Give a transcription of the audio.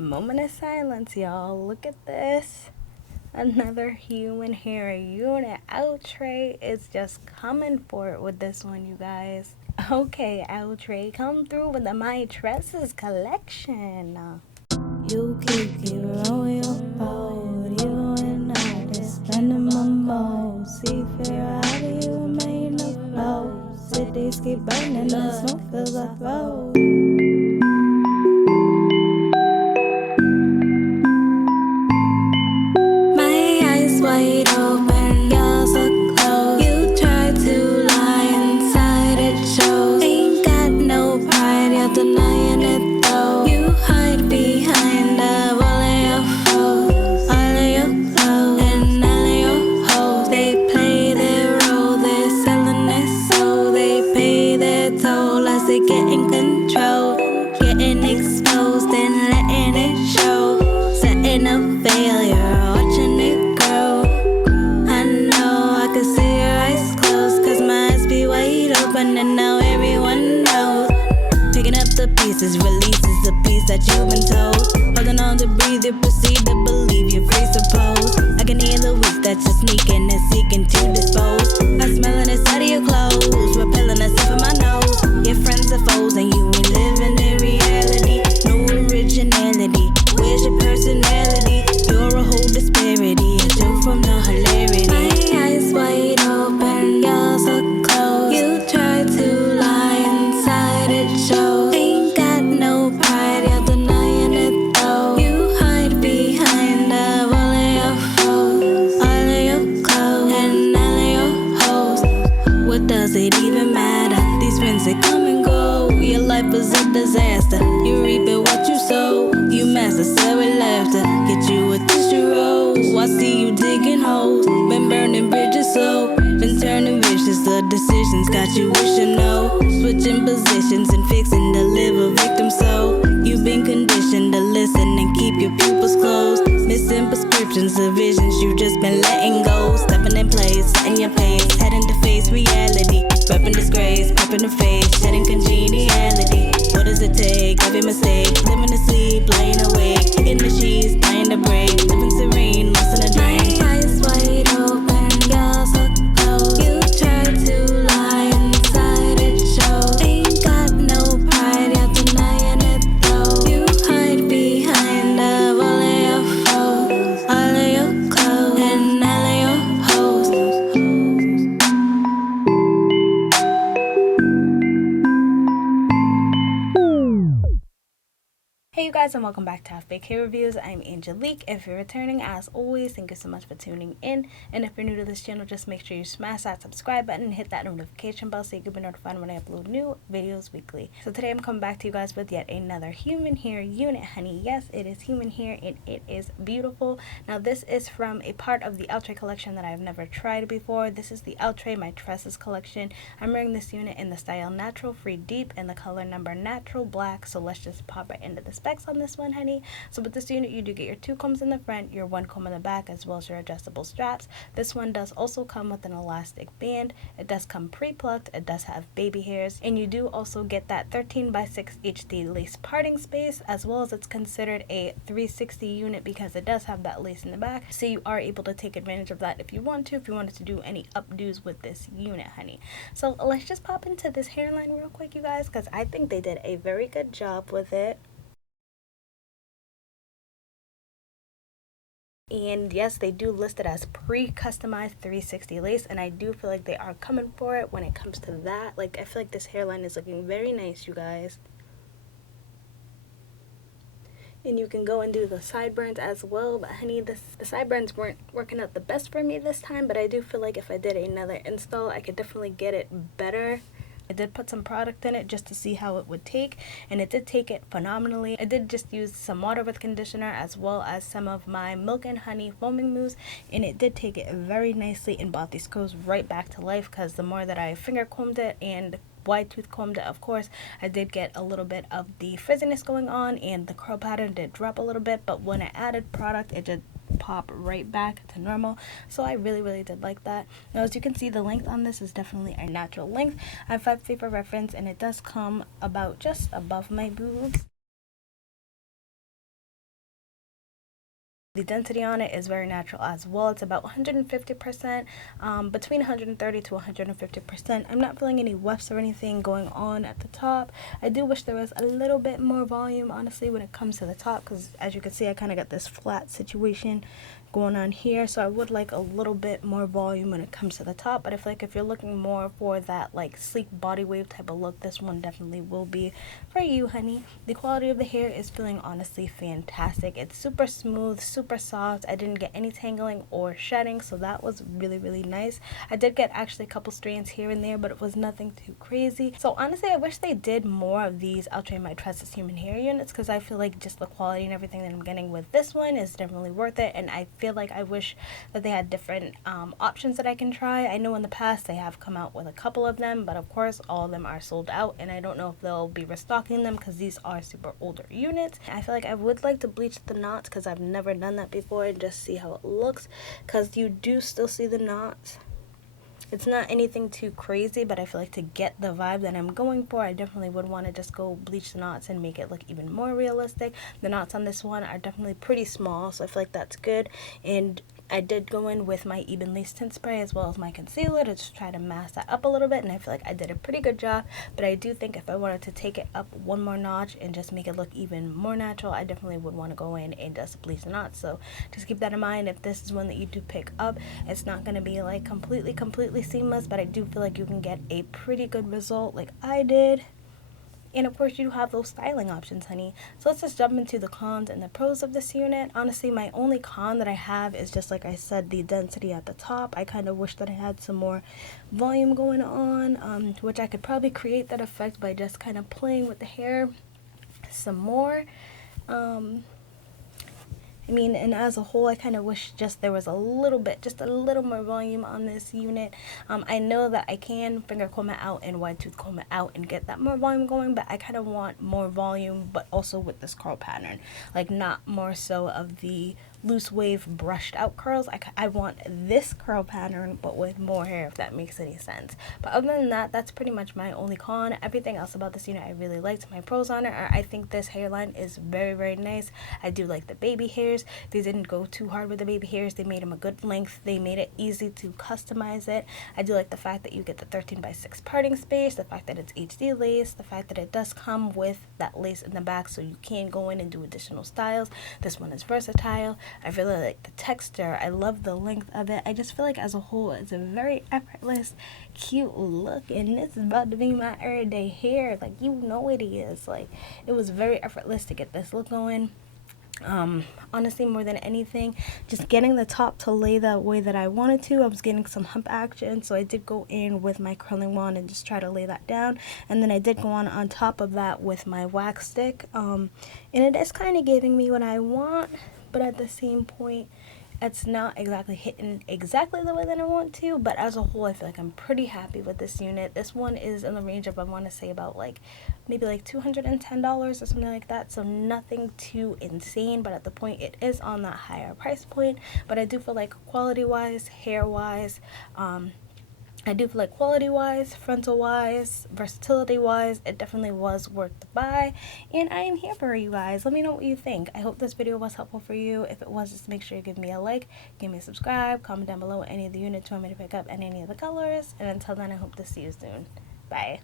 Moment of silence, y'all. Look at this. Another human hair unit. Outre is just coming for it with this one, you guys. Okay, Outre, come through with the Mytresses collection. You keep on your boat, you and I just spending my mode. See fair, how do you remain afloat? Cities keep burning, the smoke fills our throat. My eyes wide open, yours are closed. You try to lie inside, it shows. Ain't got no pride, you're denying it though. You hide behind the wall of your foes. All of your clothes and all of your hoes. They play their role, they're selling their soul. They pay their toll as they get in control. Getting exposed and letting it show. Setting up failure, watching it grow. I know I can see your eyes closed, cause my eyes be wide open and now everyone knows. Picking up the pieces, releases the piece that you've been told. Holding on to breathe, you proceed to believe you presuppose. I can hear the weeds that you're sneaking and seeking to dispose. I'm smelling inside of your clothes, repelling the stuff in my nose. Your friends are foes and you ain't living in reality. No originality, where's your personality? You're a whole disparity, a joke from no hilarity. My eyes wide open, yours are closed. You try to lie inside, it shows. Ain't got no pride, you're denying it though. You hide behind the wall of your foes. All of your clothes and all of your hoes. What does it even matter? These friends, they come and go. Your life is a disaster. You reap it what you sow. You master with laughter. Get you a tissue roll. I see you digging holes. Been burning bridges so. Been turning vicious. The decisions got you wishing no. Switching positions and fixing to live a victim so. You've been conditioned to listen and keep your pupils closed. Missing prescriptions of visions you just been letting go. Stepping in place, setting your pace. Heading to face reality. Repping disgrace, prepping the face. Shedding congeniality. What does it take? Every mistake. Living to sleep, lying awake. Hitting the sheets, dying to break. Living serene, lost in a dream. My eyes wide open, yours are closed. You try to lie inside, it shows. Ain't got no pride, you're denying it though. You hide behind the wall of your foes. All of your clothes and all of your hoes. Hey you guys, and welcome back to Half Baked Hair Reviews. I'm Angelique. If you're returning, as always, thank you so much for tuning in. And if you're new to this channel, just make sure you smash that subscribe button and hit that notification bell so you can be notified when I upload new videos weekly. So today I'm coming back to you guys with yet another human hair unit, honey. Yes, it is human hair and it is beautiful. Now this is from a part of the Outre collection that I've never tried before. This is the Outre Mytresses collection. I'm wearing this unit in the style Natural Free Deep and the color number Natural Black. So let's just pop right into the specs on this one, honey. So with this unit, you do get your 2 combs in the front, your 1 comb in the back, as well as your adjustable straps. This one does also come with an elastic band. It does come pre-plucked. It does have baby hairs, and you do also get that 13x6 HD lace parting space, as well as it's considered a 360 unit because it does have that lace in the back. So you are able to take advantage of that if you want to, if you wanted to do any updos with this unit, honey. So let's just pop into this hairline real quick, you guys, because I think they did a very good job with it. And yes, they do list it as pre-customized 360 lace, and I do feel like they are coming for it when it comes to that. Like, I feel like this hairline is looking very nice, you guys. And you can go and do the sideburns as well, but honey, the sideburns weren't working out the best for me this time, but I do feel like if I did another install, I could definitely get it better. I did put some product in it just to see how it would take, and it did take it phenomenally. I did just use some water with conditioner as well as some of my milk and honey foaming mousse, and it did take it very nicely and brought these curls right back to life, because the more that I finger combed it and wide tooth combed it, of course, I did get a little bit of the frizziness going on and the curl pattern did drop a little bit, but when I added product, it did pop right back to normal. So I really did like that. Now, as you can see, the length on this is definitely a natural length. I have 5 feet for reference, and it does come about just above my boobs. The density on it is very natural as well. It's about 150%, between 130 to 150%. I'm not feeling any wefts or anything going on at the top. I do wish there was a little bit more volume, honestly, when it comes to the top, because as you can see, I kind of got this flat situation going on here, so I would like a little bit more volume when it comes to the top. But I feel like if you're looking more for that like sleek body wave type of look, this one definitely will be for you, honey. The quality of the hair is feeling honestly fantastic. It's super smooth, super soft. I didn't get any tangling or shedding, so that was really, really nice. I did get actually a couple strands here and there, but it was nothing too crazy. So honestly, I wish they did more of these Outre Mytresses human hair units, because I feel like just the quality and everything that I'm getting with this one is definitely worth it. And I feel like I wish that they had different options that I can try. I know in the past they have come out with a couple of them, but of course all of them are sold out, and I don't know if they'll be restocking them because these are super older units. I feel like I would like to bleach the knots because I've never done that before, and just see how it looks, because you do still see the knots. It's not anything too crazy, but I feel like to get the vibe that I'm going for, I definitely would want to just go bleach the knots and make it look even more realistic. The knots on this one are definitely pretty small, so I feel like that's good. And I did go in with my Evenly tint spray as well as my concealer to just try to mask that up a little bit, and I feel like I did a pretty good job. But I do think if I wanted to take it up one more notch and just make it look even more natural, I definitely would want to go in and just bleach the knots. So just keep that in mind. If this is one that you do pick up, it's not going to be like completely seamless, but I do feel like you can get a pretty good result like I did. And of course, you have those styling options, honey. So let's just jump into the cons and the pros of this unit. Honestly, my only con that I have is just like I said, the density at the top. I kind of wish that I had some more volume going on, which I could probably create that effect by just kind of playing with the hair some more. I mean, and as a whole, I kind of wish just there was a little bit, just a little more volume on this unit. I know that I can finger comb it out and wide tooth comb it out and get that more volume going, but I kind of want more volume, but also with this curl pattern. Like, not more so of the loose wave brushed out curls. I want this curl pattern, but with more hair, if that makes any sense. But other than that, that's pretty much my only con. Everything else about this unit I really liked. My pros on it are, I think this hairline is very nice. I do like the baby hairs. They didn't go too hard with the baby hairs. They made them a good length. They made it easy to customize it. I do like the fact that you get the 13x6 parting space, the fact that it's HD lace, the fact that it does come with that lace in the back so you can go in and do additional styles. This one is versatile. I really like the texture. I love the length of it. I just feel like as a whole, it's a very effortless, cute look, and this is about to be my everyday hair. Like, you know it is. Like, it was very effortless to get this look going. Honestly, more than anything, just getting the top to lay the way that I wanted to. I was getting some hump action, so I did go in with my curling wand and just try to lay that down, and then I did go on top of that with my wax stick, and it is kind of giving me what I want, but at the same point, it's not exactly hitting exactly the way that I want to. But as a whole, I feel like I'm pretty happy with this unit. This one is in the range of, I want to say, about like maybe like $210 or something like that, so nothing too insane, but at the point it is on that higher price point. But I do feel like quality wise, hair wise, I do feel like quality-wise, frontal-wise, versatility-wise, it definitely was worth the buy. And I am here for you guys. Let me know what you think. I hope this video was helpful for you. If it was, just make sure you give me a like, give me a subscribe, comment down below any of the units you want me to pick up and any of the colors. And until then, I hope to see you soon. Bye.